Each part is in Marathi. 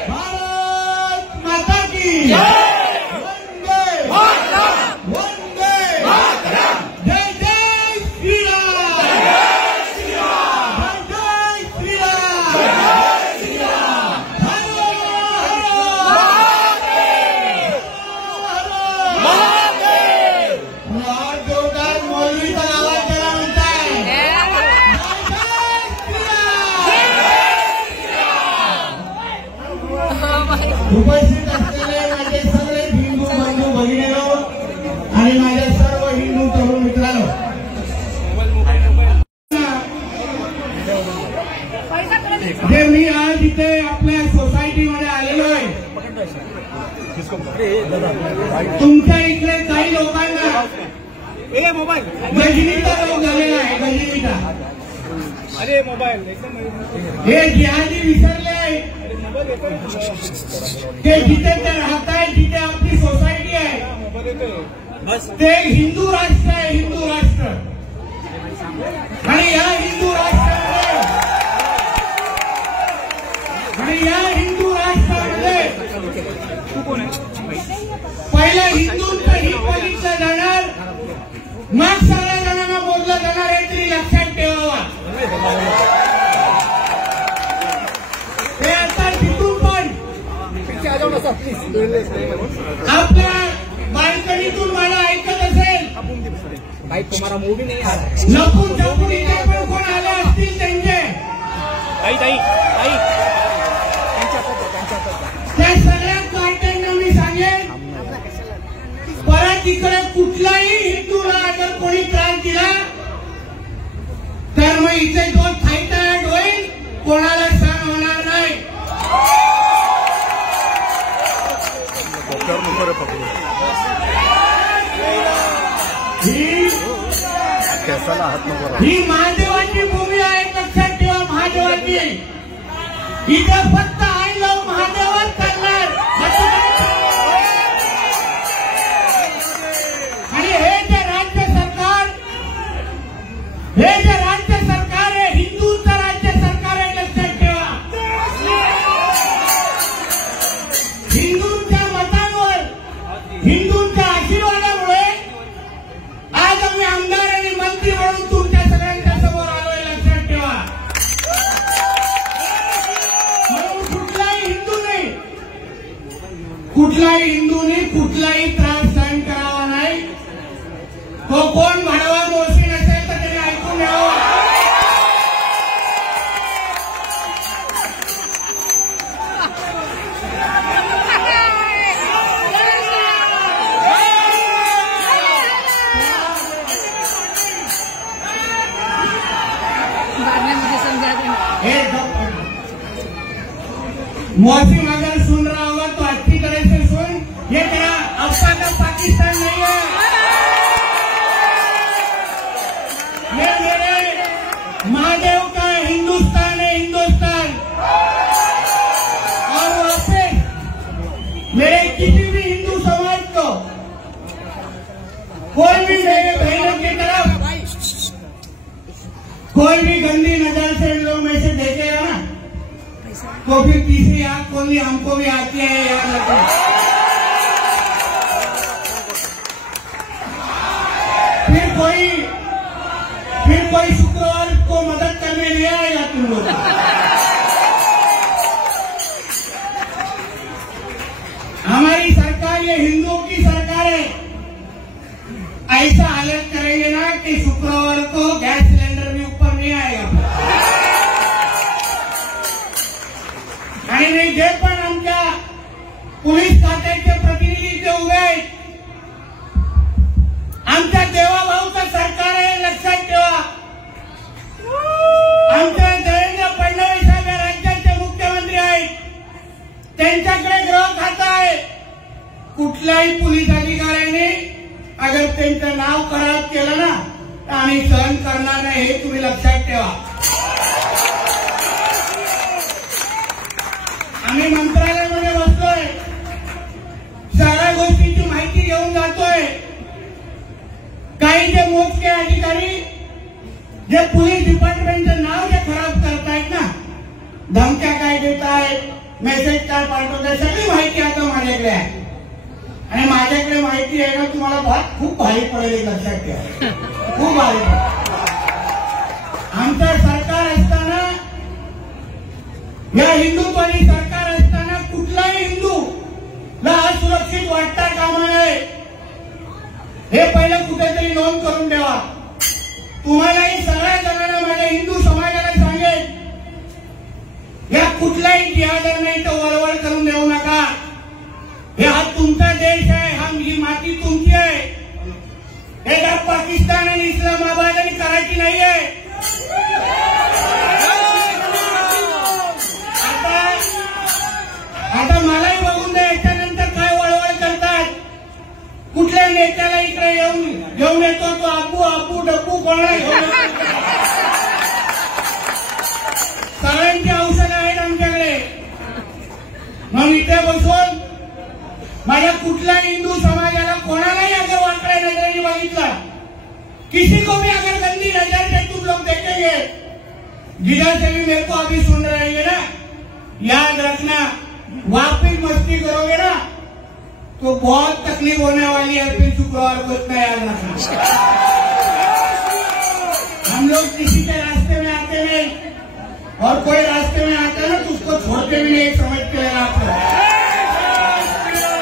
भारत माता की वंदे वंदे जय जय श्री राम, जय श्री राम, हर महादेव। जोरदार मौलवीचा आवाज त्याला म्हणताय। उपस्थित असलेले माझे सगळे हिंदू बंधू भगिनींनो आणि माझ्या सर्व हिंदू तरुण मित्रांनो, जे मी आज इथे आपल्या सोसायटीमध्ये आलेलो आहे, तुमच्या इकडे काही लोकांना गजनीचा रोग झालेला आहे। गजनीचा अरे मोबाईल हे जिहादी विसरले आहे ते जिथे ते राहत आहे, जिथे आपली सोसायटी आहे ते हिंदू राष्ट्र आहे, हिंदू राष्ट्र। आणि या हिंदू राष्ट्रामध्ये पहिलं हिंदूंचं हित बघितलं जाणार, मग सगळ्या जणांना बोललं जाणार हे तरी लक्षात ठेवावा। हे आता तिथून पण आपल्या बाल्कनीतून मला ऐकत असेल, लपून छपून इथे पण कोण आले असतील त्यांचे, त्या सगळ्या पार्ट्यांना मी सांगेन, परत इकडे कुठलाही हिंदूला अगर कोणी त्रास दिला तर मग इथे जो थायटॅट होईल कोणाला सहन होणार नाही। ही महादेवाची भूमी आहे, लक्षात ठेवा। महादेवाची इथे फक्त आई लावून महादेवच करणार। आणि हे जे राज्य सरकार आहे, हिंदूंचं राज्य सरकार आहे, लक्षात ठेवा। हिंदूंच्या मतांवर, हिंदूंच्या आशीर्वादामुळे आज आम्ही आमदार आणि मंत्री म्हणून तुमच्या सगळ्यांच्या समोर आलोय, लक्षात ठेवा। म्हणून कुठलाही हिंदूने कुठलाही त्रास सहन करावा नाही। तो कोण भाडवा मोशी नसेल तर त्याने ऐकून घ्यावं। मौसी अगर सुन रहा होगा तो अच्छी तरह से सुन, ये तेरा अब्बा का पाकिस्तान नहीं है, ये मेरे महादेव का हिंदुस्तान है, हिंदुस्तान। और वहां पे मेरे किसी भी हिंदू समाज को कोई भी मेरे बहनों की तरफ कोई भी गंदी नजर से इन लोग में से देखेगा ना तो फिर तीसरी आंख खोलनी हमको भी आती है, याद रखो। फिर कोई शुक्रवार को मदद करने नहीं आएगा तुम लोग। हमारी सरकार ये हिंदुओं की सरकार है। ऐसा हालत करेंगे ना कि शुक्रवार को गैस सिलेंडर भी ऊपर नहीं आएगा। आणि जे पण आमच्या पोलीस खात्याचे प्रतिनिधी जे उभे आहेत, आमच्या देवाभाऊचं सरकार आहे, लक्षात ठेवा। आमच्या देवेंद्र फडणवीस या राज्याचे मुख्यमंत्री आहेत, त्यांच्याकडे गृह खातं आहे। कुठल्याही पोलीस अधिकाऱ्याने अगर त्यांचं नाव खराब केलं ना तर आम्ही सहन करणार नाही, हे तुम्ही लक्षात ठेवा। आम्ही मंत्रालयामध्ये बसतोय, सगळ्या गोष्टीची माहिती घेऊन जातोय। काही जे मोजके अधिकारी जे पोलीस डिपार्टमेंटचं नाव जे खराब करतायत ना, धमक्या काय देताय, मेसेज काय पाठवताय, सगळी माहिती आता माझ्याकडे आहे. आणि माझ्याकडे माहिती आहे ना, तुम्हाला खूप भारी पडेल, लक्षात ठेवा, खूप भारी पडेल. आमचं सरकार असताना, या हिंदुत्वादी सरकार असताना कुठलाही हिंदूला असुरक्षित वाटता कामा नये, हे पहिलं कुठेतरी नोंद करून ठेवा. तुम्हालाही सगळ्या जणांना, माझ्या हिंदू समाजाला सांगेल, या कुठलाही जिहाद्यांना इथं वळवळ करून देऊ नका. हे हा तुमचा देश आहे, ही माती तुमची आहे. हे का पाकिस्तान आणि इस्लामाबाद आणि कराची नाही आहे. आता मलाही बघून द्या, याच्यानंतर काय वळवळ करतात. कुठल्या नेत्याला इकडे घेऊन येतो तो आबू आबू डब्बू कोणा सगळ्यांची औषधं आहेत आमच्याकडे. मग इथे बसून माझ्या कुठल्या हिंदू समाजाला कोणालाही अगर वाकड्या नजरेने बघितलं, किसी को भी अगर गंदी नजर से तुम लोग देखेंगे, जिधर से भी मेरे को अभी सुन रहेंगे ना, याद रखना, वापिस मस्ती करोगे ना तो बहुत तकलीफ होने वाली है. फिर शुक्रवार को इतना याद रखना. हम लोग किसी के रास्ते में आते नहीं, और कोई रास्ते में आता ना तो उसको छोड़ते भी नहीं, समझते हैं आप.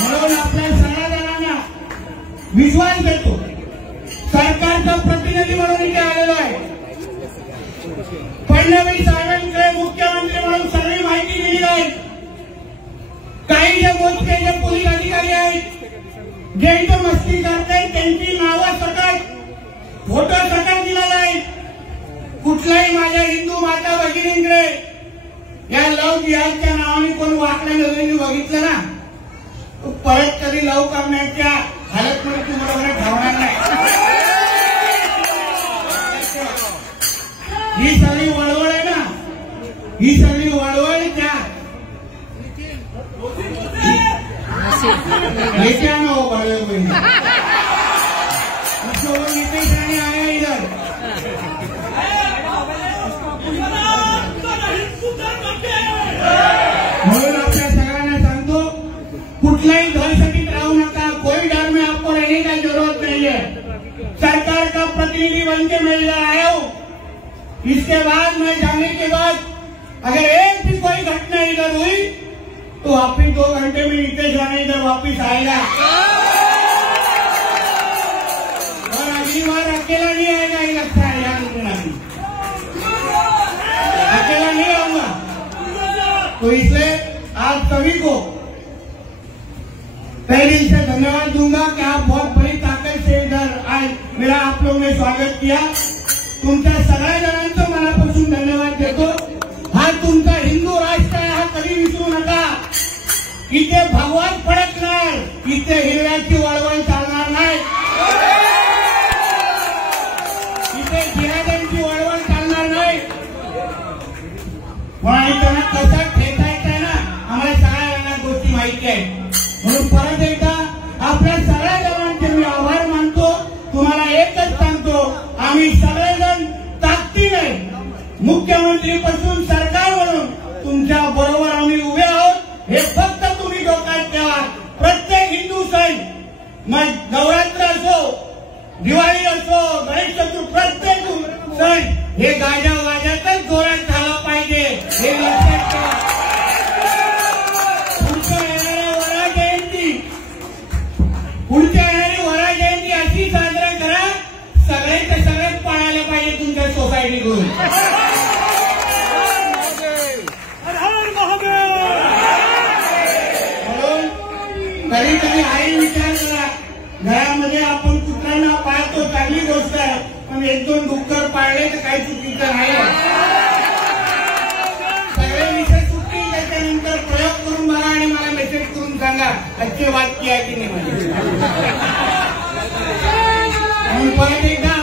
म्हणून आपल्या सगळ्या विश्वास देतो. सरकारचा प्रतिनिधी म्हणून इथे आलेलो आहे. फडणवीस साहेबांकडे मुख्यमंत्री म्हणून सगळी माहिती दिली आहे. काही जे मोजके जे पोलीस अधिकारी आहेत, जे इथं मस्ती करतायत, त्यांची नावं सकट, फोटो सकट दिला जाईल. कुठलाही माझ्या हिंदू माता भगिनींकडे या लव जिहादच्या नावाने कोण वाकड्या नजरेने बघितलं ना, तो परत कधी लव करण्याच्या हालतमध्ये तुम्हाला ठेवणार नाही. ही सगळी वळवळ आहे ना, ही सगळी वळवळ त्या नेत्यानं हो बळवळ पाहिजे. नितेश राणे आया इधर. म्हणून आपल्या सगळ्यांना सांगतो, कुठलाही दहशतीत राहू नका. कोई डर में आपको रहने की जरूरत नहीं है. सरकार का प्रतिनिधि बन के मैं इधर आया हूं. इसके बाद मैं जाने के बाद अगर एक भी कोई घटना इधर हुई तो वापिस 2 घंटे में नीतीश राणे इधर वापिस आएगा. और अगली बार अकेला नहीं आएगा, ये लगता है, याद रखना. अकेला नहीं आऊंगा. तो इसलिए आप सभी को पहले से धन्यवाद दूंगा कि आप बहुत बड़ी ताकत से इधर आए, मेरा आप लोगों ने स्वागत किया. तुमच्या सगळ्या जणांचं मनापासून धन्यवाद देतो. हा तुमचा हिंदू राष्ट्र आहे, हा कधी विसरू नका. इथे भगवान फडकणार, इथे हिरव्याची वळवळ चालणार नाही, इथे जिहाद्यांची वळवळ चालणार नाही. आणि त्यांना कसा ठेचायचा ना, आम्हाला सगळ्यांना गोष्टी माहिती आहे. म्हणून परत एकदा आपल्या सगळ्या जणांचे मी आभार मानतो. तुम्हाला एकच सांगतो, आम्ही सगळेजण ताकदीने मुख्यमंत्रीपासून सरकार म्हणून तुमच्या बरोबर आम्ही उभे आहोत. हे फक्त तुम्ही डोक्यात ठेवा. प्रत्येक हिंदू सण, मग नवरात्र असो, दिवाळी असो, गणेश चतुर्थी, प्रत्येक सण हे गाजा वाजातच जोरात झाला पाहिजे, हे लक्षात ठेवा. पुढच्या येणारी वरा जयंती अशी साजरा करा, सगळ्याच्या सगळ्यात पाळायला पाहिजे तुमच्या सोसायटीकडून. म्हणून कधी आई विचार करा, घरामध्ये आपण कुत्र्यांना पाळतो, चांगली गोष्ट आहे, पण 1-2 डुक्कर पाळले तर काही चुकीचं नाही. सगळे विषय सुटतील, त्याच्यानंतर प्रयोग करून बघा आणि मला मेसेज करून सांगा अच्छे बात किया की नाही. म्हणून परत एकदा